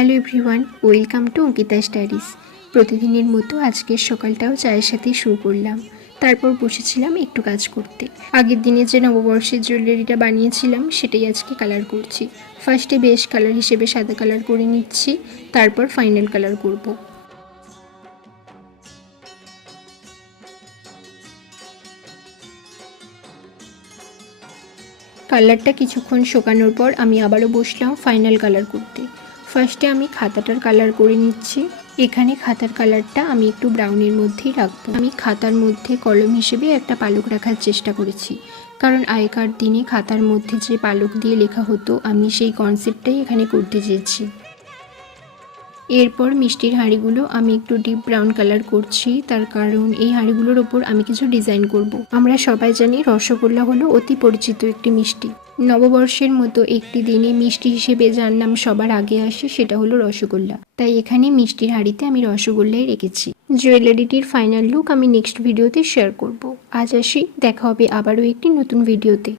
Hello everyone, welcome to Ankita studies. প্রতিদিনের মতো আজকের সকালটাও চায়ের সাথেই শুরু করলাম। তারপর বসেছিলাম একটু কাজ করতে। আগের দিনে যে নববর্ষের জুয়েলারিটা বানিয়েছিলাম সেটাই আজকে কালার করছি। ফার্স্টে বেস কালার হিসেবে সাদা কালার করে নিচ্ছি, তারপর ফাইনাল কালার করব। কালারটা কিছুক্ষণ শুকানোর পর আমি আবারও বসলাম ফাইনাল কালার করতে। ফার্স্টে আমি খাতাটার কালার করে নিচ্ছি। এখানে খাতার কালারটা আমি একটু ব্রাউনের মধ্যেই রাখবো। আমি খাতার মধ্যে কলম হিসেবে একটা পালক রাখার চেষ্টা করেছি, কারণ আগেকার দিনে খাতার মধ্যে যে পালক দিয়ে লেখা হতো আমি সেই কনসেপ্টটাই এখানে করতে চেয়েছি। এরপর মিষ্টির হাঁড়িগুলো আমি একটু ডিপ ব্রাউন কালার করছি, তার কারণ এই হাঁড়িগুলোর ওপর আমি কিছু ডিজাইন করব। আমরা সবাই জানি রসগোল্লা হলো অতি পরিচিত একটি মিষ্টি। নববর্ষের মতো একটি দিনে মিষ্টি হিসেবে যার নাম সবার আগে আসে সেটা হলো রসগোল্লা। তাই এখানে মিষ্টির হাঁড়িতে আমি রসগোল্লাই রেখেছি। জুয়েলারিটির ফাইনাল লুক আমি নেক্সট ভিডিওতে শেয়ার করব। আজ আসি, দেখা হবে আবারও একটি নতুন ভিডিওতে।